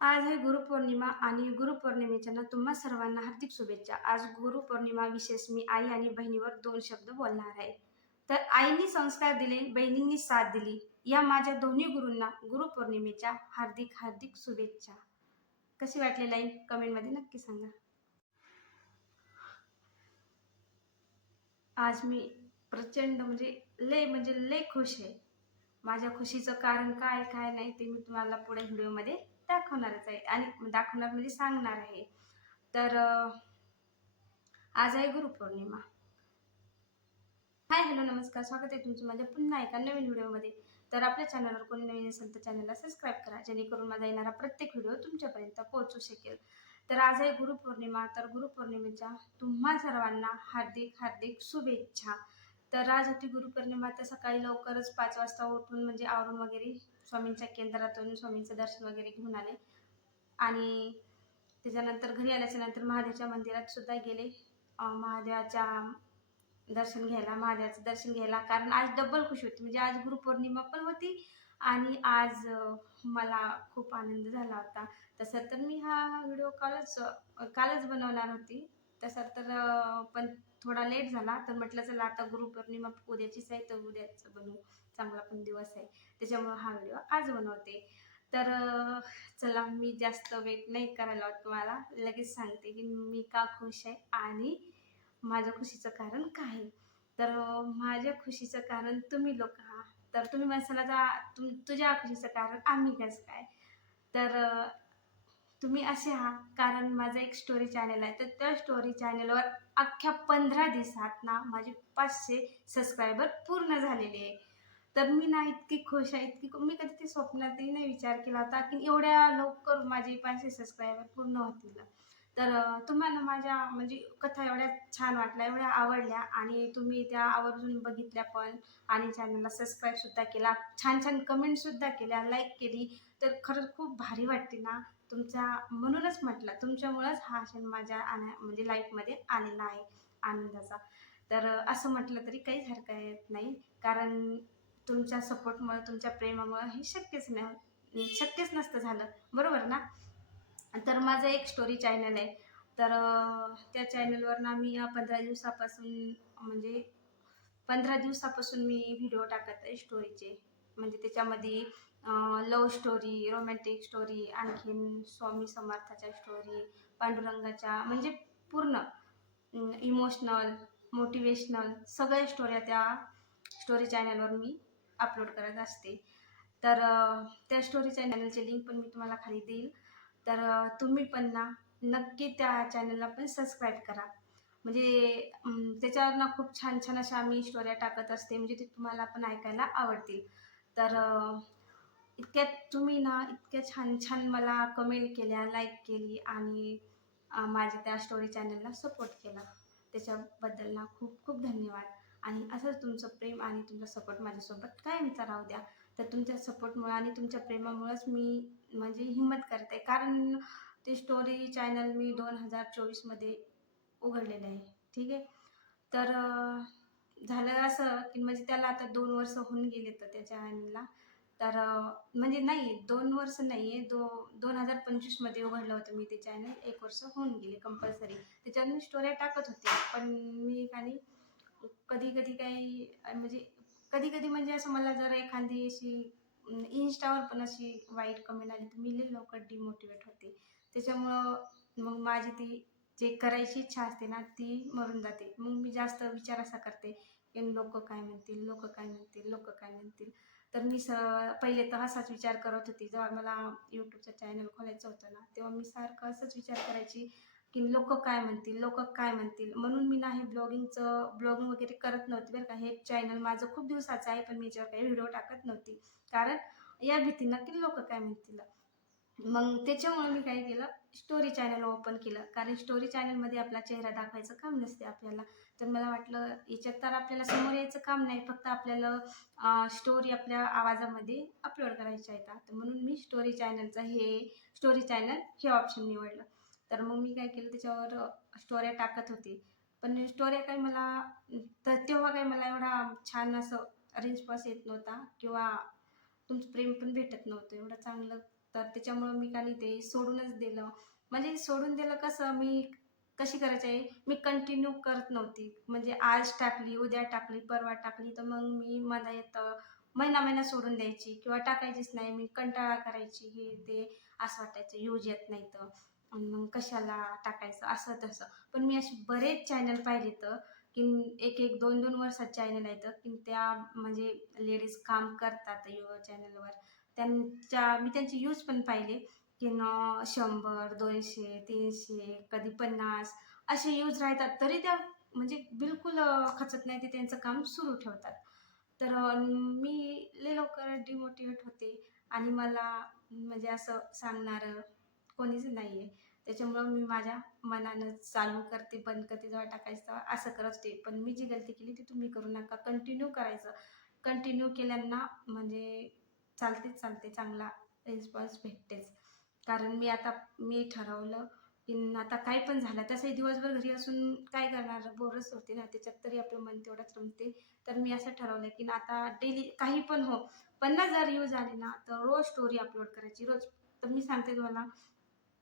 आज आहे गुरुपौर्णिमा आणि गुरुपौर्णिमेच्या ना तुम्हा सर्वांना हार्दिक शुभेच्छा. आज गुरुपौर्णिमा विशेष मी आई आणि बहिणीवर 2 शब्द बोलणार आहे. तर आईनी संस्कार दिले, बहिणींनी साथ दिली. या माझ्या दोन्ही गुरूंना गुरुपौर्णिमेच्या हार्दिक हार्दिक शुभेच्छा. कशी वाटली लाईव्ह? कमेंटमध्ये नक्की सांगा. आज मी प्रचंड लय खुश आहे. माझ्या खुशीचं कारण काय, काय नाही ते मी तुम्हाला पुढे व्हिडिओमध्ये दाखवणारच आहे आणि दाखवणार म्हणजे सांगणार आहे. तर आज आहे गुरुपौर्णिमा. हाय, हॅलो, नमस्कार. स्वागत आहे तुमचं माझ्या पुन्हा एका नवीन व्हिडिओमध्ये. तर आपल्या चॅनलवर कोणी नवीन असेल तर चॅनलला सबस्क्राईब करा, जेणेकरून माझा येणारा प्रत्येक व्हिडिओ तुमच्यापर्यंत पोहोचू शकेल. तर आज आहे गुरुपौर्णिमा. तर गुरुपौर्णिमेच्या तुम्हा सर्वांना हार्दिक हार्दिक शुभेच्छा. तर आज होती गुरुपौर्णिमा. तर सकाळी लवकरच 5 वाजता उठून आवरून वगैरे स्वामींच्या केंद्रातून स्वामींचं दर्शन वगैरे घेऊन आले आणि त्याच्यानंतर घरी आल्याच्या नंतर महादेवच्या मंदिरात सुद्धा गेले. महादेवाच्या महादेवाचं दर्शन घ्यायला, कारण आज डबल खुशी होती. म्हणजे आज गुरुपौर्णिमा पण होती आणि आज मला खूप आनंद झाला होता. तसं तर मी हा व्हिडिओ कालच बनवणार होती. तसं तर पण थोडा लेट झाला. तर म्हटलं चला आता गुरुपौर्णिमा उद्याचीच आहे, तर उद्याचं बनवू. चांगला पण दिवस आहे. त्याच्यामुळं हा व्हिडिओ आज बनवते. तर चला मी जास्त वेट नाही करायला लावत तुम्हाला. लगेच सांगते की मी का खुश आहे आणि माझ्या खुशीचं कारण काय आहे. तर माझ्या खुशीचं कारण तुम्ही लोक आहात. तर तुम्ही म्हणसाल आता तुझ्या खुशीचं कारण आम्ही कसं काय? तर तुम्ही असे आहात कारण माझं एक स्टोरी चॅनल आहे. तर त्या स्टोरी चॅनलवर अख्ख्या 15 दिवसात ना माझे 500 सबस्क्रायबर पूर्ण झालेले आहे. तर मी ना इतकी खुश आहे, मी कधी ते स्वप्नातही नाही विचार केला होता, की एवढ्या लवकर माझे 500 सबस्क्रायबर पूर्ण होतील. तर तुम्हाला माझ्या कथा एवढ्या छान वाटल्या, एवढ्या आवडल्या आणि तुम्ही त्या आवर्जून बघितल्या पण आणि चॅनलला सबस्क्राईबसुद्धा केला. छान-छान कमेंटसुद्धा केल्या, लाईक केली. तर खरंच खूप भारी वाटते ना. म्हणूनच म्हटलं तुमच्यामुळंच हा क्षण माझ्या लाईफमध्ये आलेला आहे आनंदाचा. तर असं म्हटलं तरी काहीच हरकत नाही. कारण तुमच्या सपोर्टमुळे, तुमच्या प्रेमामुळं हे शक्यच नसतं झालं. बरोबर ना? तर माझं एक स्टोरी चॅनल आहे. तर त्या चॅनलवर ना मी या 15 दिवसापासून 15 दिवसापासून मी व्हिडिओ टाकत आहे स्टोरीचे. त्याच्यामध्ये लव्ह स्टोरी, रोमॅन्टिक स्टोरी, आणखीन स्वामी समर्थाच्या स्टोरी, पांडुरंगाच्या पूर्ण इमोशनल, मोटिवेशनल सगळ्या स्टोऱ्या त्या स्टोरी चॅनलवर मी अपलोड करत असते. तर त्या स्टोरी चॅनलची लिंक पण मी तुम्हाला खाली देईल. तर तुम्ही पण ना नक्की त्या चॅनलला पण सबस्क्राईब करा. त्याच्यावर ना खूप छान-छान अशा मी स्टोऱ्या टाकत असते, ते तुम्हाला पण ऐकायला आवडतील. तर इतक्यात तुम्ही ना इतक्या छान-छान मला कमेंट केल्या, लाईक केली आणि माझ्या त्या स्टोरी चॅनलला सपोर्ट केला. त्याच्याबद्दल ना खूप-खूप धन्यवाद. आणि असंच तुमचं प्रेम आणि तुमचा सपोर्ट माझ्यासोबत कायमचा राहू द्या. तर तुमच्या सपोर्टमुळे आणि तुमच्या प्रेमामुळेच मी हिंमत करते. कारण ते स्टोरी चॅनल मी 2024मध्ये उघडलेलं आहे. ठीक आहे. तर झालं असं की त्याला आता 2 वर्ष होऊन गेले तर त्या चॅनलला. तर नाही 2 वर्ष नाही आहे. 2025मध्ये उघडलं होतं मी ते चॅनल. 1 वर्ष होऊन गेले कंपल्सरी. त्याच्यावर मी स्टोऱ्या टाकत होते. पण मी कधी-कधी काही कधी-कधी असं मला जर एखादी अशी Instaवर पण अशी वाईट कमेंट आली, तर मी लई लवकर डिमोटिवेट होते. त्याच्यामुळं मग माझी ती जे करायची इच्छा असते ना, ती मरून जाते. मग मी जास्त विचार असा करते, की लोकं काय म्हणतील, लोकं काय म्हणतील, लोकं काय म्हणतील. तर मी पहिले तर असाच विचार करत होती. जेव्हा मला YouTubeचं चॅनल खोलायचं होतं ना, तेव्हा मी सारखं असंच विचार करायची, की लोकं काय म्हणतील, लोकं काय म्हणतील. म्हणून मी ना हे ब्लॉगिंग वगैरे करत नव्हती बरं का. हे चॅनल माझं खूप दिवसाचं आहे, पण मी याच्यावर काही व्हिडिओ टाकत नव्हती. कारण या भीतीनं, की लोकं काय म्हणतील. मग त्याच्यामुळे मी काय केलं, स्टोरी चॅनल ओपन केलं. कारण स्टोरी चॅनलमध्ये आपला चेहरा दाखवायचं काम नसते आपल्याला. तर मला वाटलं याच्यात तर आपल्याला समोर यायचं काम नाही, फक्त आपल्याला स्टोरी आपल्या आवाजामध्ये अपलोड करायच्या आहेत. तर म्हणून मी स्टोरी चॅनल हे ऑप्शन निवडलं. तर मग मी काय केलं, त्याच्यावर स्टोऱ्या टाकत होते. पण स्टोऱ्या काही तेव्हा काही मला एवढा छान असं रिस्पॉन्स येत नव्हता किंवा तुमचं प्रेम पण भेटत नव्हतं एवढं चांगलं. तर त्याच्यामुळं मी काही ते सोडूनच दिलं. म्हणजे सोडून दिलं कसं, मी कशी करायची आहे, मी कंटिन्यू करत नव्हती. म्हणजे आज टाकली, उद्या टाकली, परवा टाकली, तर मग मी मला येतं महिना-महिना सोडून द्यायची किंवा टाकायचीच नाही. मी कंटाळा करायची, हे ते असं वाटायचं यूज येत नाही तर मग कशाला टाकायचं असं तसं. पण मी असे बरेच चॅनल पाहिले तर की 1-1, 2-2 वर्षाचे चॅनल आहेत की त्या म्हणजे लेडीज काम करतात चॅनलवर. मी त्यांचे यूज पण पाहिले की 100, 200, 300, कधी 50 असे यूज राहतात. तरी त्या म्हणजे बिलकुल खचत नाही, ते त्यांचं काम सुरू ठेवतात. तर मी लय लवकर डिमोटिवेट होते आणि मला म्हणजे असं सांगणारं कोणीच नाही आहे. त्याच्यामुळं मी माझ्या मनानं चालू करते, बंद करते, जेव्हा टाकायचं तेव्हा असं करत असते. पण मी जी गलती केली ती तुम्ही करू नका. कंटिन्यू करायचं. कंटिन्यू केल्यानं म्हणजे चालतेच चालते, चांगला रिस्पॉन्स भेटतेच. कारण मी ठरवलं की आता काही पण झालं, तसंही दिवसभर घरी असून काय करणार, बोरच होते ना, त्याच्यात तरी आपलं मन तेवढंच रमते. तर मी असं ठरवलं की आता डेली काही पण हो, 50,000 व्ह्यूज आले ना, तर रोज स्टोरी अपलोड करायची, रोज. तर मी सांगते तुम्हाला,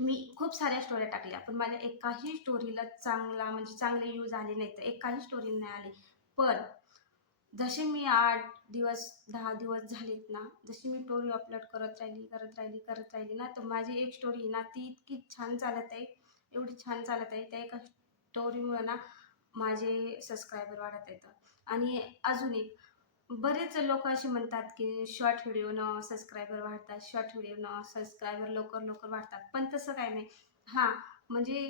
मी खूप साऱ्या स्टोऱ्या टाकल्या, पण माझ्या एकाही स्टोरीला चांगला म्हणजे चांगले व्ह्यूज आले नाहीत. एकाही स्टोरीला नाही आले. पण जसे मी 8 दिवस, 10 दिवस झालेत ना, जशी मी स्टोरी अपलोड करत राहिली ना, तर माझी एक स्टोरी ना, ती इतकी छान चालत आहे, एवढी छान चालत आहे. त्या एका स्टोरीमुळे ना माझे सबस्क्रायबर वाढत आहेत. आणि अजून एक, बरेच लोकं असे म्हणतात, की शॉर्ट व्हिडिओनं सबस्क्रायबर वाढतात, शॉर्ट व्हिडिओनं सबस्क्रायबर लवकर-लवकर वाढतात. पण तसं काही नाही. हां, म्हणजे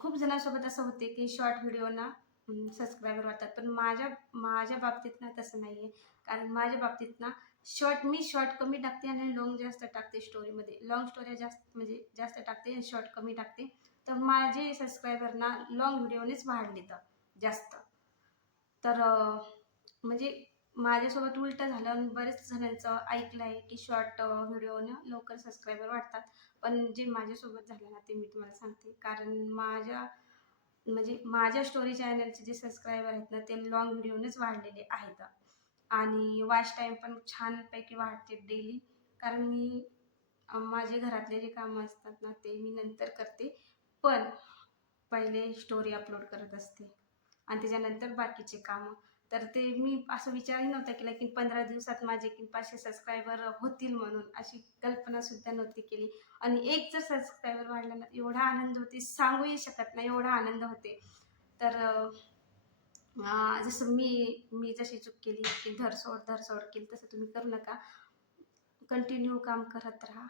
खूप जणांसोबत असं होते, की शॉर्ट व्हिडिओना सबस्क्रायबर वाढतात. पण माझ्या माझ्या बाबतीत ना तसं नाही आहे. कारण माझ्या बाबतीत ना मी शॉर्ट कमी टाकते आणि लाँग जास्त टाकते स्टोरीमध्ये. लाँग स्टोऱ्या जास्त म्हणजे जास्त टाकते आणि शॉर्ट कमी टाकते. तर माझे सबस्क्रायबर ना लाँग व्हिडिओनेच वाढलेत जास्त. तर म्हणजे माझ्यासोबत उलटं झालं आणि बरेच जणांचं ऐकलं आहे, की शॉर्ट व्हिडिओनं लवकर सबस्क्रायबर वाढतात. पण जे माझ्यासोबत झालं ना, ते मी तुम्हाला सांगते. कारण माझ्या स्टोरी चॅनलचे जे सबस्क्रायबर आहेत ना, ते लाँग व्हिडिओनेच वाढलेले आहेत. आणि वॉच टाईम पण छानपैकी वाढते डेली. कारण माझे घरातले जे कामं असतात ना, ते मी नंतर करते. पण पहिले स्टोरी अपलोड करत असते आणि त्याच्यानंतर बाकीचे कामं. तर ते मी असं विचारही नव्हता केला, की 15 दिवसात माझे की 500 सबस्क्रायबर होतील म्हणून. अशी कल्पनासुद्धा नव्हती केली. आणि एक जर सबस्क्रायबर वाढला ना, एवढा आनंद होते, सांगूही शकत नाही, एवढा आनंद होते. तर जसं मी जशी चूक केली, की धरसोड केली, तसं तुम्ही करू नका. कंटिन्यू काम करत राहा.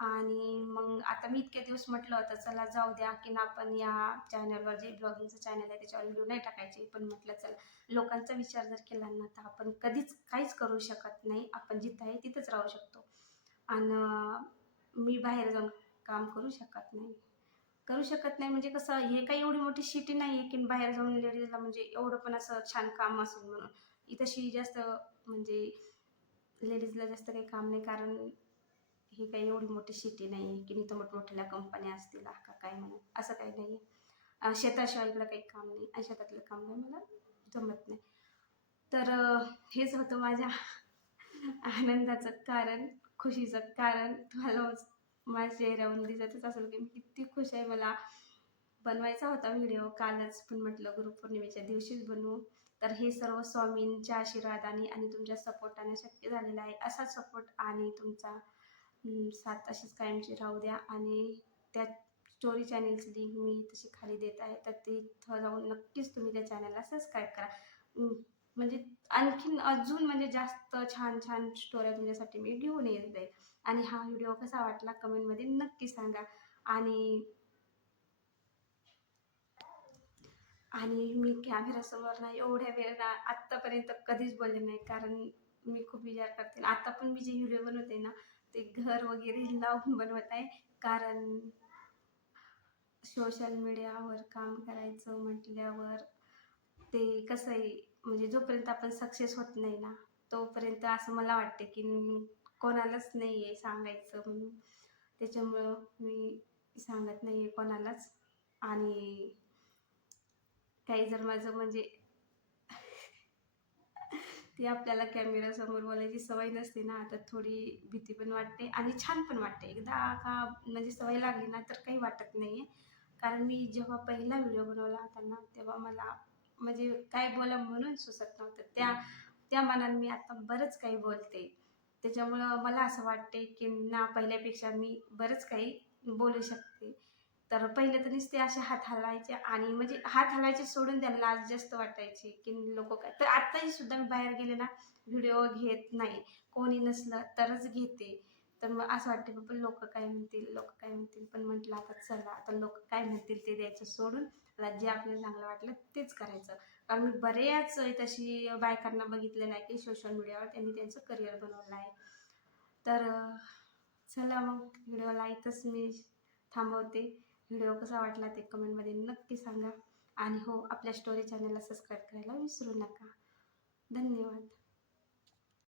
आणि मग आता मी इतके दिवस म्हटलं होतं, चला जाऊ द्या, की ना आपण या चॅनलवर जे ब्लॉगिंगचं चॅनल आहे त्याच्यावर व्हिडिओ नाही टाकायचे. पण म्हटलं चला, लोकांचा विचार जर केला ना, तर आपण कधीच काहीच करू शकत नाही. आपण जिथं आहे तिथंच राहू शकतो. आणि मी बाहेर जाऊन काम करू शकत नाही म्हणजे कसं, हे काही एवढी मोठी सिटी नाही आहे, की बाहेर जाऊन लेडीजला म्हणजे एवढं पण असं छान काम असेल म्हणून. इथं जास्त म्हणजे लेडीजला जास्त काही काम नाही. कारण ही काही एवढी मोठी सिटी नाही आहे, की इथं मोठमोठ्या कंपन्या असतील का काय म्हणून, असं काही नाही आहे. शेताशिवाय इकडं काही काम नाही आणि शेतातलं काम नाही मला जमत नाही. तर हेच होतं माझ्या आनंदाचं कारण, खुशीचं कारण. तुम्हाला माझ्या चेहऱ्यावरून दिसतच असेल, की मी किती खुश आहे. मला बनवायचा होता व्हिडिओ कालच, पण म्हटलं गुरुपौर्णिमेच्या दिवशीच बनवू. तर हे सर्व स्वामींच्या आशीर्वादाने आणि तुमच्या सपोर्टाने शक्य झालेलं आहे. असाच सपोर्ट आणि तुमचा साथ अशीच कायमची राहू द्या. आणि त्या स्टोरी चॅनलची लिंक मी तशी खाली देत आहे, तर तिथं जाऊन नक्कीच तुम्ही त्या चॅनलला सबस्क्राईब करा. म्हणजे आणखीन अजून म्हणजे जास्त छान छान स्टोऱ्या तुमच्यासाठी मी घेऊन येत जाईल. आणि हा व्हिडिओ कसा वाटला कमेंटमध्ये नक्की सांगा. आणि आणि मी कॅमेरासमोर ना एवढ्या वेळ ना आत्तापर्यंत कधीच बोलले नाही. कारण मी खूप विचार करते. आता पण मी जे व्हिडिओ बनवते ना, ते घर वगैरे लावून बनवत आहे. कारण सोशल मीडियावर काम करायचं म्हटल्यावर ते कसं आहे, म्हणजे जोपर्यंत आपण सक्सेस होत नाही ना, तोपर्यंत असं मला वाटते, की कोणालाच नाही आहे सांगायचं म्हणून. त्याच्यामुळं मी सांगत नाही आहे कोणालाच. आणि काही जर माझं म्हणजे ती आपल्याला कॅमेरासमोर बोलायची सवय नसते ना, तर थोडी भीती पण वाटते आणि छान पण वाटते. एकदा का म्हणजे सवय लागली ना, तर काही वाटत नाही आहे. कारण मी जेव्हा पहिला व्हिडिओ बनवला होता ना, तेव्हा मला म्हणजे काय बोला म्हणून सुचत नव्हतं. त्या त्या मानाने मी आता बरंच काही बोलते. त्याच्यामुळं मला असं वाटते, की ना पहिल्यापेक्षा मी बरंच काही बोलू शकते. तर पहिले तर नुसते असे हात हलवायचे आणि म्हणजे हात हलवायचे सोडून त्यांना लाज जास्त वाटायची, की लोकं काय तर आत्ताही सुद्धा मी बाहेर गेले ना, व्हिडिओ घेत नाही. कोणी नसलं तरच घेते. तर मग असं वाटतं, बाबा लोकं काय म्हणतील, लोकं काय म्हणतील? पण म्हटलं आता चला, आता लोकं काय म्हणतील ते द्यायचं सोडून, आता जे आपल्याला चांगलं वाटलं तेच करायचं. कारण मी बऱ्याच तशी बायकांना बघितलेलं आहे, की सोशल मीडियावर त्यांनी त्यांचं करिअर बनवलं आहे. तर चला मग व्हिडिओला इथंच मी थांबवते. व्हिडिओ कसा वाटला ते कमेंटमध्ये नक्की सांगा आणि हो आपल्या स्टोरी चॅनलला सबस्क्राईब करायला विसरू नका. धन्यवाद.